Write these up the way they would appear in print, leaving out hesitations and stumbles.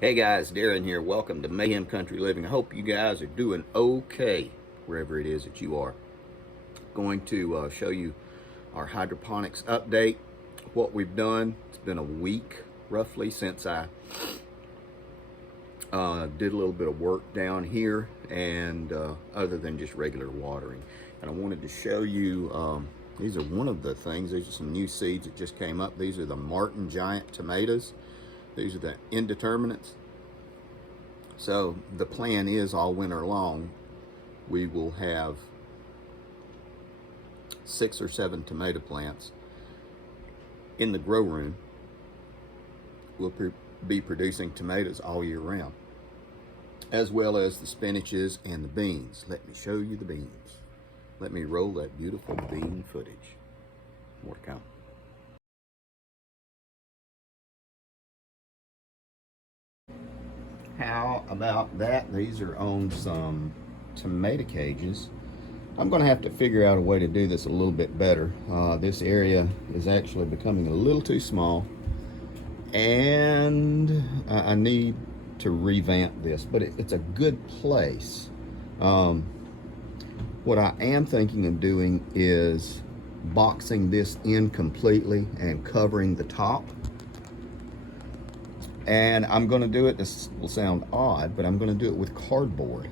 Hey guys, Darren here. Welcome to Mayhem Country Living. I hope you guys are doing okay wherever it is that you are. Going to show you our hydroponics update, what we've done. It's been a week roughly since I did a little bit of work down here, and other than just regular watering. And I wanted to show you, these are one of the things. These are some new seeds that just came up. These are the Martin Giant tomatoes. These are the indeterminates. So the plan is all winter long, we will have 6 or 7 tomato plants in the grow room. We'll be producing tomatoes all year round, as well as the spinaches and the beans. Let me show you the beans. Let me roll that beautiful bean footage. More to come. How about that? These are on some tomato cages. I'm going to have to figure out a way to do this a little bit better. This area is actually becoming a little too small, and I need to revamp this, but it's a good place. What I am thinking of doing is boxing this in completely and covering the top. And I'm going to do it, this will sound odd, but I'm going to do it with cardboard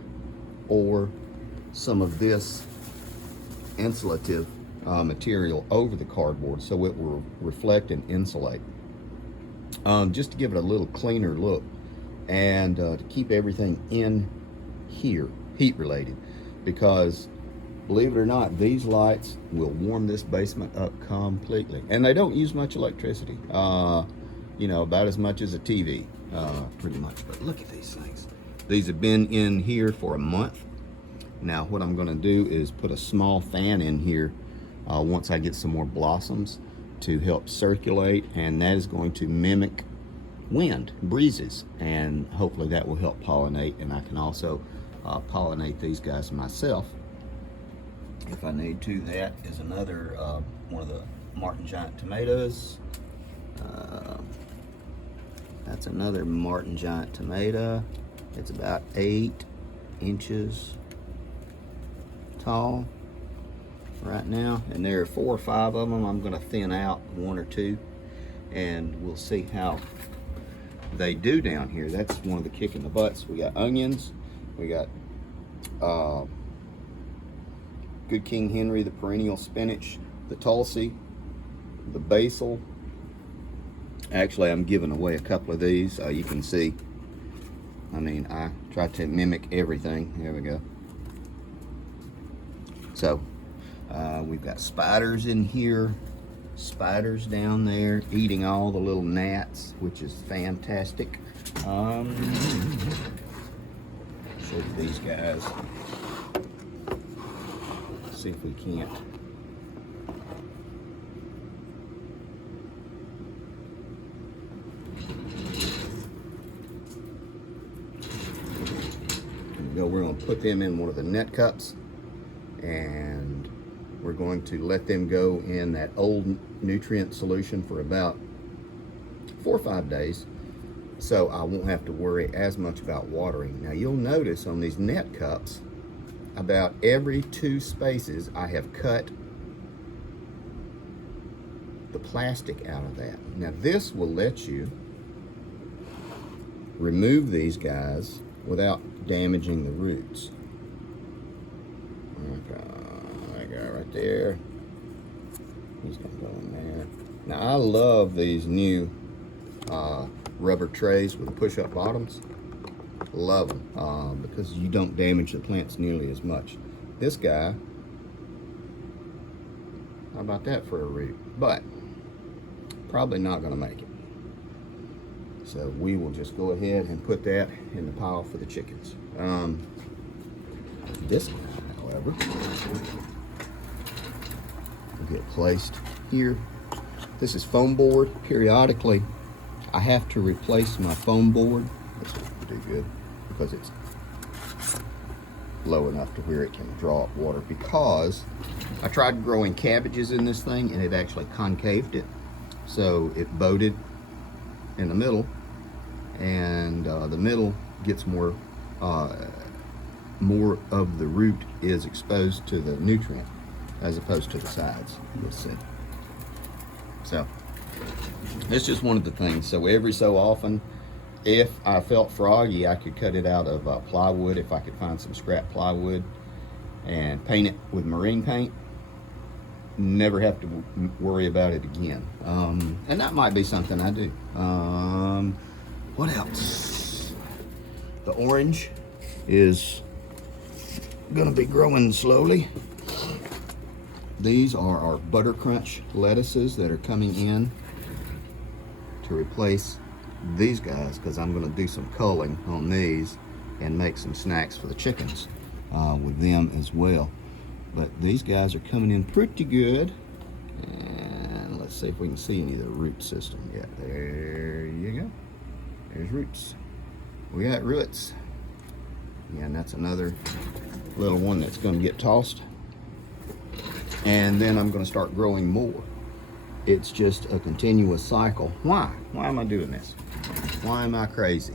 or some of this insulative material over the cardboard so it will reflect and insulate. Just to give it a little cleaner look, and to keep everything in here heat related, because believe it or not, these lights will warm this basement up completely, and they don't use much electricity. You know, about as much as a TV, pretty much. But look at these things. These have been in here for a month. Now what I'm going to do is put a small fan in here once I get some more blossoms to help circulate, and that is going to mimic wind, breezes, and hopefully that will help pollinate. And I can also pollinate these guys myself if I need to. That is another one of the Martin Giant tomatoes. That's another Martin Giant tomato. It's about 8 inches tall right now, and there are 4 or 5 of them. I'm going to thin out 1 or 2, and we'll see how they do down here. That's one of the kick in the butts. We got onions, we got Good King Henry, the perennial spinach, the Tulsi, the basil. Actually, I'm giving away a couple of these. You can see, I mean, I try to mimic everything. There we go. So, we've got spiders in here, spiders down there, eating all the little gnats, which is fantastic. Show you these guys. See if we can't. We're going to put them in one of the net cups, and we're going to let them go in that old nutrient solution for about 4 or 5 days, so I won't have to worry as much about watering. Now you'll notice on these net cups, about every 2 spaces I have cut the plastic out of that. Now this will let you remove these guys without damaging the roots. Okay, there you go, right there. He's gonna go in there. Now I love these new rubber trays with push-up bottoms. Love them because you don't damage the plants nearly as much. This guy, how about that for a root? But probably not gonna make it. So we will just go ahead and put that in the pile for the chickens. This guy, however, will get placed here. This is foam board. Periodically, I have to replace my foam board. This will do good because it's low enough to where it can draw up water, because I tried growing cabbages in this thing and it actually concaved it. So it boated in the middle and the middle gets more of the root is exposed to the nutrient as opposed to the sides. You'll see. So it's just one of the things. So every so often, if I felt froggy, I could cut it out of plywood, if I could find some scrap plywood, and paint it with marine paint. Never have to worry about it again. And that might be something I do. What else? The orange is gonna be growing slowly. These are our butter crunch lettuces that are coming in to replace these guys, because I'm gonna do some culling on these and make some snacks for the chickens with them as well. But these guys are coming in pretty good. And let's see if we can see any of the root system. Yeah, there you go. There's roots. We got roots. Yeah, and that's another little one that's gonna get tossed. And then I'm gonna start growing more. It's just a continuous cycle. Why? Why am I doing this? Why am I crazy?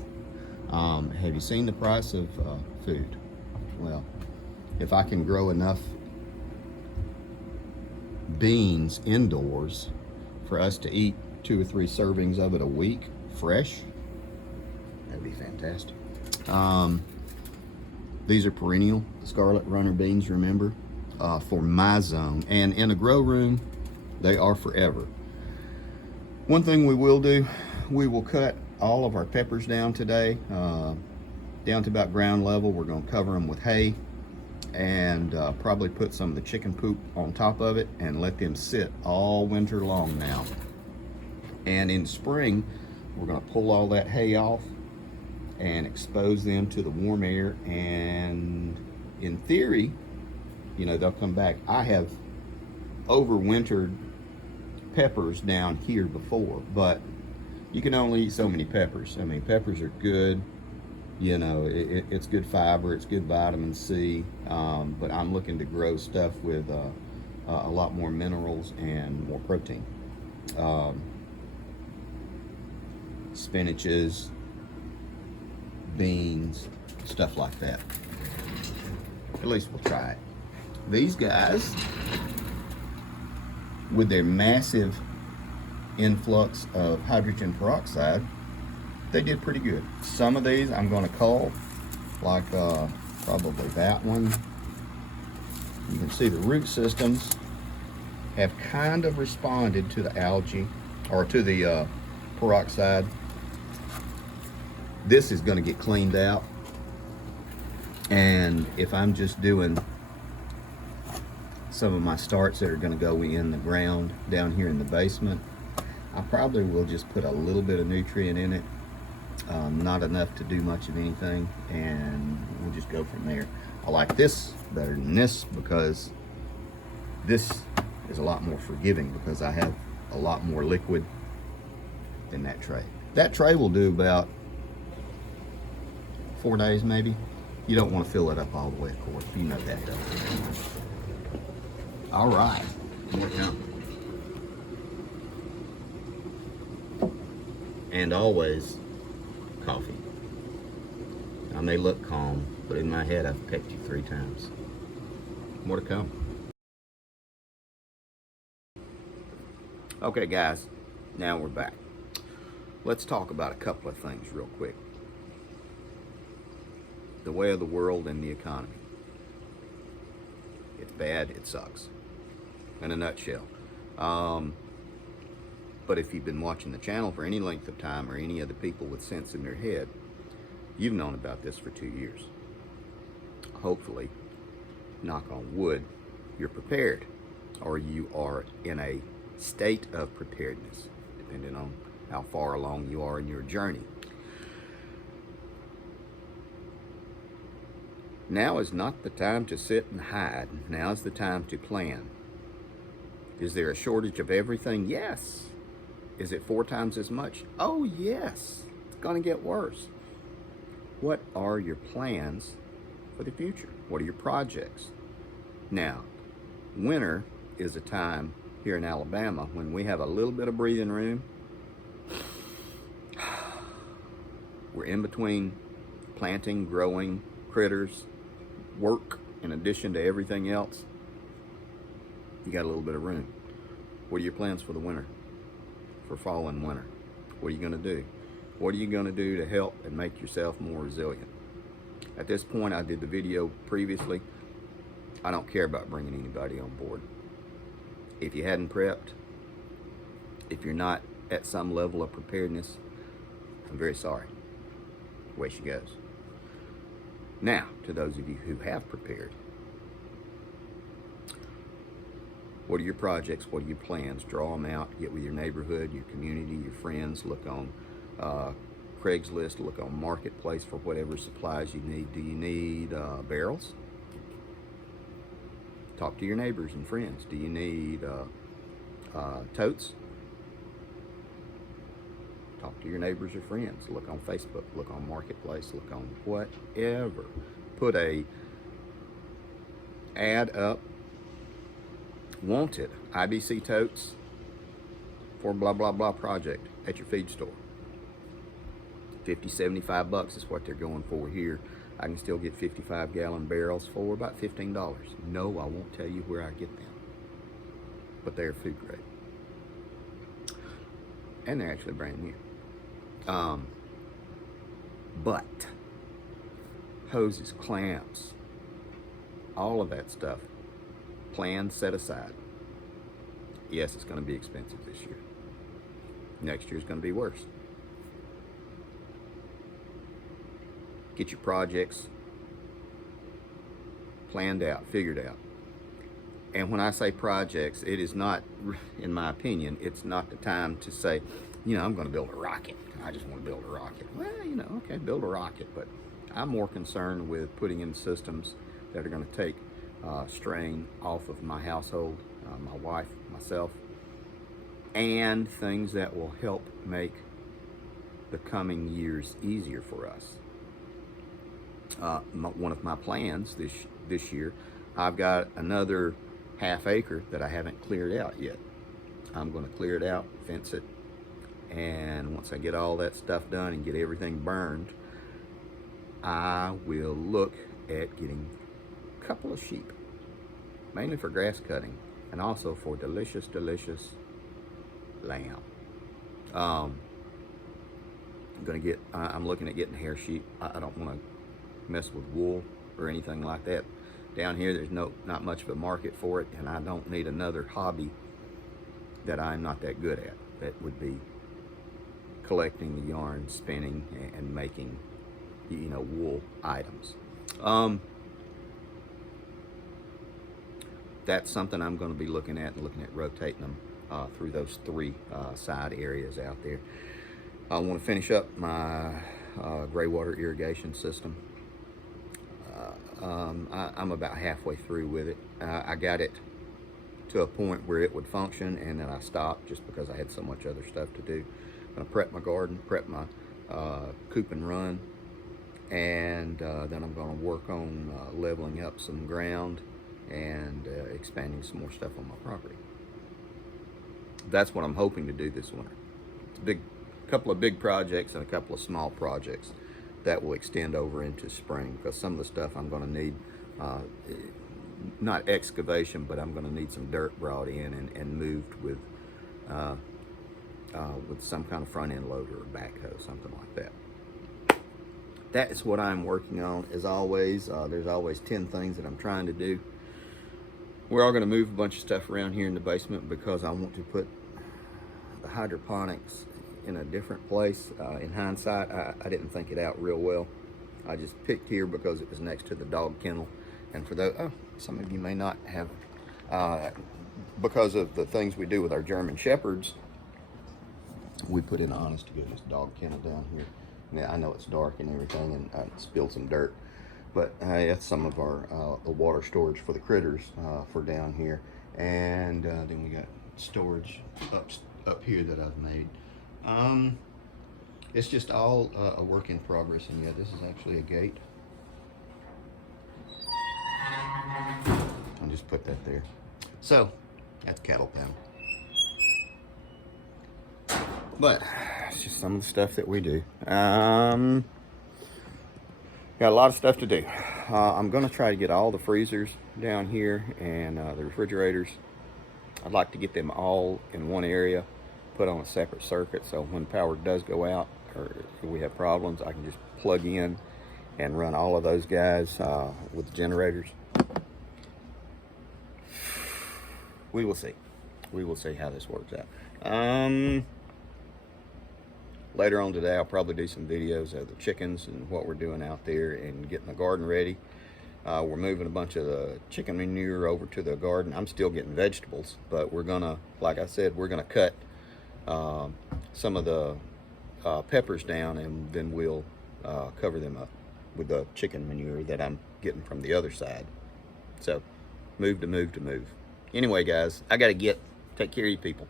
Have you seen the price of food? Well, if I can grow enough beans indoors for us to eat 2 or 3 servings of it a week, fresh, that'd be fantastic. These are perennial scarlet runner beans, remember, for my zone. And in a grow room, they are forever. One thing we will do, we will cut all of our peppers down today, down to about ground level. We're gonna cover them with hay and probably put some of the chicken poop on top of it and let them sit all winter long now. And in spring, we're gonna pull all that hay off and expose them to the warm air, and in theory, you know, they'll come back. I have overwintered peppers down here before, but you can only eat so many peppers. I mean, peppers are good, you know, it's good fiber, it's good vitamin C, but I'm looking to grow stuff with a lot more minerals and more protein. Spinaches, beans, stuff like that. At least we'll try it. These guys, with their massive influx of hydrogen peroxide, they did pretty good. Some of these I'm going to cull, like probably that one. You can see the root systems have kind of responded to the algae, or to the peroxide. This is going to get cleaned out, and if I'm just doing some of my starts that are going to go in the ground down here in the basement, I probably will just put a little bit of nutrient in it, not enough to do much of anything, and we'll just go from there. I like this better than this because this is a lot more forgiving, because I have a lot more liquid in that tray. That tray will do about 4 days maybe. You don't want to fill it up all the way, of course. You know that though. All right, more coming. And always coffee. I may look calm, but in my head I've pecked you 3 times. More to come. Okay guys, now we're back. Let's talk about a couple of things real quick. The way of the world and the economy. It's bad, it sucks. In a nutshell. But if you've been watching the channel for any length of time, or any other people with sense in their head, you've known about this for 2 years. Hopefully, knock on wood, you're prepared, or you are in a state of preparedness, depending on how far along you are in your journey. Now is not the time to sit and hide. Now is the time to plan. Is there a shortage of everything? Yes. Is it 4 times as much? Oh yes. It's going to get worse. What are your plans for the future? What are your projects? Now, winter is a time here in Alabama when we have a little bit of breathing room. we're in between planting, growing, critters, work, in addition to everything else, you got a little bit of room. What are your plans for the winter, for fall and winter? What are you going to do? What are you going to do to help and make yourself more resilient? At this point, I did the video previously. I don't care about bringing anybody on board. If you hadn't prepped, if you're not at some level of preparedness, I'm very sorry. Away she goes. Now, to those of you who have prepared, what are your projects? What are your plans? Draw them out. Get with your neighborhood, your community, your friends. Look on Craigslist. Look on Marketplace for whatever supplies you need. Do you need barrels? Talk to your neighbors and friends. Do you need totes? Talk to your neighbors or friends. Look on Facebook. Look on Marketplace. Look on whatever. Put a ad up. Wanted IBC totes for blah blah blah project at your feed store. 50, 75 bucks is what they're going for here. I can still get 55-gallon barrels for about $15. No, I won't tell you where I get them, but they're food grade, and they're actually brand new. But hoses, clamps, all of that stuff, planned, set aside. Yes, it's going to be expensive this year. Next year is going to be worse. Get your projects planned out, figured out. And when I say projects, it is not, in my opinion, it's not the time to say, you know, I'm going to build a rocket. I just want to build a rocket. Well, you know, okay, build a rocket. But I'm more concerned with putting in systems that are going to take strain off of my household, my wife, myself, and things that will help make the coming years easier for us. One of my plans this year, I've got another half acre that I haven't cleared out yet. I'm going to clear it out, fence it, and once I get all that stuff done and get everything burned, I will look at getting a couple of sheep, mainly for grass cutting and also for delicious, delicious lamb. I'm looking at getting hair sheep. I don't want to mess with wool or anything like that. Down here, there's not much of a market for it, and I don't need another hobby that I'm not that good at. That would be collecting the yarn, spinning, and making, you know, wool items. That's something I'm going to be looking at rotating them through those three side areas out there. I want to finish up my gray water irrigation system. I'm about halfway through with it. I got it to a point where it would function, and then I stopped just because I had so much other stuff to do. I'm going to prep my garden, prep my coop and run, and then I'm going to work on leveling up some ground and expanding some more stuff on my property. That's what I'm hoping to do this winter. It's a couple of big projects and a couple of small projects that will extend over into spring, because some of the stuff I'm going to need, not excavation, but I'm going to need some dirt brought in and moved with some kind of front end loader or backhoe, something like that. That is what I'm working on. As always, there's always 10 things that I'm trying to do. We're all going to move a bunch of stuff around here in the basement because I want to put the hydroponics in a different place. In hindsight, I didn't think it out real well. I just picked here because it was next to the dog kennel. And for those, some of you may not have, because of the things we do with our German Shepherds, we put in an honest to goodness dog kennel down here. Now, I know it's dark and everything, and I spilled some dirt, but that's some of our the water storage for the critters for down here. And then we got storage up here that I've made. It's just all a work in progress. And yeah, this is actually a gate. I'll just put that there. So that's cattle pen. But It's just some of the stuff that we do. Got a lot of stuff to do. I'm gonna try to get all the freezers down here and the refrigerators. I'd like to get them all in one area, put on a separate circuit, so when power does go out or if we have problems, I can just plug in and run all of those guys with the generators. We will see. We will see how this works out. Later on today, I'll probably do some videos of the chickens and what we're doing out there and getting the garden ready. We're moving a bunch of the chicken manure over to the garden. I'm still getting vegetables, but we're gonna, like I said, we're gonna cut some of the peppers down, and then we'll cover them up with the chicken manure that I'm getting from the other side. So, move to move to move. Anyway, guys, I gotta take care of you people.